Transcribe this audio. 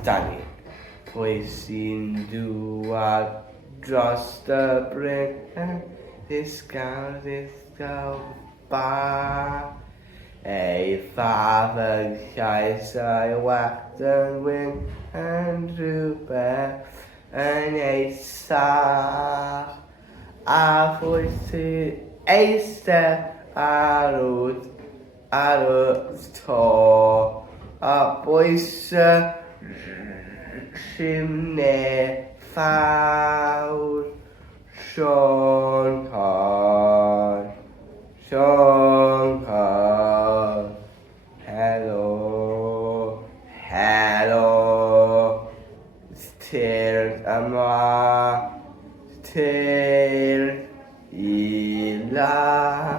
amdani. Pwy sy'n dwad dros y bryn yn ddisgaw ba. Ei thaf yn llais a'i weld yn wyn yn rhywbeth yn eithaf. A pwy sy'n eistedd ar y to, a bwysau rhywne ffawr. Sean Conn, helo, tir yma, tir I la.